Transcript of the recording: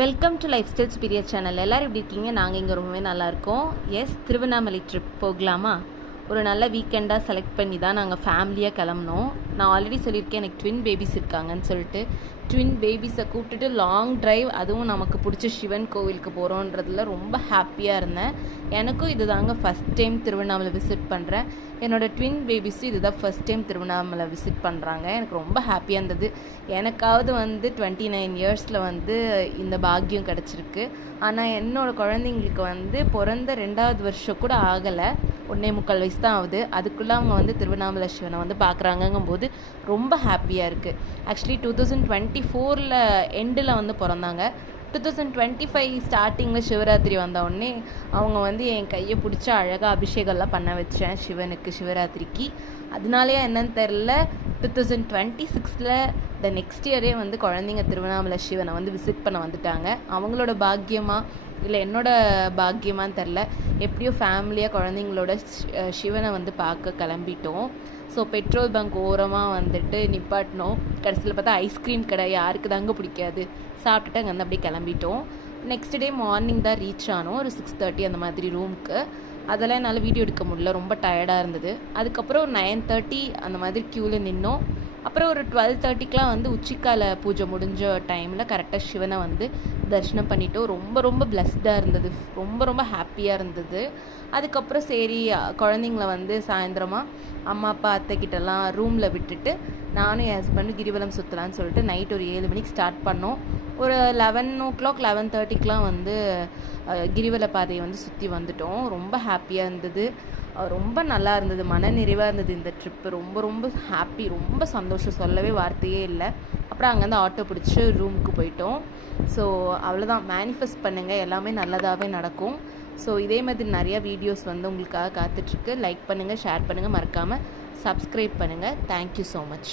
Welcome to life styles period channel. எல்லோரும் எப்படி இருக்கீங்க? நாங்கள் இங்கே ரொம்பவே நல்லாயிருக்கோம். எஸ், திருவண்ணாமலை ட்ரிப் போகலாமா? ஒரு நல்ல வீக்கெண்டாக செலக்ட் பண்ணி தான் நாங்கள் ஃபேமிலியாக கிளம்புனோம். நான் ஆல்ரெடி சொல்லியிருக்கேன் எனக்கு ட்வின் பேபிஸ் இருக்காங்கன்னு சொல்லிட்டு. ட்வின் பேபிஸை கூப்பிட்டுட்டு லாங் ட்ரைவ், அதுவும் நமக்கு பிடிச்ச சிவன் கோவிலுக்கு போகிறோன்றதுல ரொம்ப ஹாப்பியாக இருந்தேன். எனக்கும் இது தாங்க ஃபஸ்ட் டைம் திருவண்ணாமலை விசிட் பண்ணுறேன். என்னோடய ட்வின் பேபிஸும் இதுதான் ஃபஸ்ட் டைம் திருவண்ணாமலை விசிட் பண்ணுறாங்க. எனக்கு ரொம்ப ஹாப்பியாக இருந்தது. எனக்காவது 29 இயர்ஸில் இந்த பாக்கியம் கிடச்சிருக்கு. ஆனால் என்னோடய குழந்தைங்களுக்கு பிறந்த 2வது வருஷம் கூட ஆகலை, 1.25 வயசு தான் ஆகுது. அதுக்குள்ளே அவங்க திருவண்ணாமலை சிவனை பார்க்குறாங்கங்கும்போது ரொம்ப ஹாப்பியாக இருக்குது. ஆக்சுவலி 2024 எண்டில் பிறந்தாங்க. 2025 ஸ்டார்டிங்கில் சிவராத்திரி வந்தவுடனே அவங்க என் கையை பிடிச்சி அழகாக அபிஷேகம்லாம் பண்ண வச்சேன் சிவனுக்கு சிவராத்திரிக்கு. அதனாலேயே என்னன்னு தெரில, 2026 த நெக்ஸ்ட் இயரே குழந்தைங்க திருவண்ணாமலை சிவனை விசிட் பண்ண வந்துட்டாங்க. அவங்களோட பாக்கியமாக இல்லை என்னோட பாக்கியமான்னு தெரில, எப்படியோ ஃபேமிலியாக குழந்தைங்களோட சிவனை பார்க்க கிளம்பிட்டோம். ஸோ பெட்ரோல் பங்க் ஓரமாக நிப்பாட்டினோம். கடைசியில் பார்த்தா ஐஸ்கிரீம் கடை, யாருக்கு தாங்க பிடிக்காது, சாப்பிட்டுட்டு அங்கே அப்படியே கிளம்பிட்டோம். நெக்ஸ்ட் டே மார்னிங் தான் ரீச் ஆனோம், ஒரு 6:30 அந்த மாதிரி ரூமுக்கு. அதெல்லாம் என்னால் வீடியோ எடுக்க முடியல, ரொம்ப டயர்டாக இருந்தது. அதுக்கப்புறம் ஒரு 9:30 அந்த மாதிரி க்யூவில் நின்னோம். அப்புறம் ஒரு 12:30க்கெலாம் உச்சிக்கால பூஜை முடிஞ்ச டைமில் கரெக்டாக சிவனை தரிசனம் பண்ணிட்டோம். ரொம்ப ரொம்ப பிளஸ்டாக இருந்தது, ரொம்ப ரொம்ப ஹாப்பியாக இருந்தது. அதுக்கப்புறம் சரி குழந்தைங்கள சாயந்தரமாக அம்மா அப்பா அத்தைக்கிட்டலாம் ரூமில் விட்டுட்டு நானும் என் ஹஸ்பண்டும் கிரிவலம் சுற்றலான்னு சொல்லிட்டு நைட் ஒரு 7 மணிக்கு ஸ்டார்ட் பண்ணோம். ஒரு 11 o'clock 11:30க்கெலாம் கிரிவல பாதையை சுற்றி வந்துட்டோம். ரொம்ப ஹாப்பியாக இருந்தது, ரொம்ப நல்லா இருந்தது, மன நிறைவாக இருந்தது இந்த ட்ரிப்பு. ரொம்ப ரொம்ப ஹாப்பி, ரொம்ப சந்தோஷம், சொல்லவே வார்த்தையே இல்லை. அப்புறம் அங்கேருந்து ஆட்டோ பிடிச்சி ரூமுக்கு போயிட்டோம். ஸோ அவ்வளோதான், மேனிஃபெஸ்ட் பண்ணுங்கள், எல்லாமே நல்லதாகவே நடக்கும். ஸோ இதே மாதிரி நிறையா வீடியோஸ் உங்களுக்காக காத்துட்ருக்கு. லைக் பண்ணுங்கள், ஷேர் பண்ணுங்கள், மறக்காமல் சப்ஸ்கிரைப் பண்ணுங்கள். Thank you so much.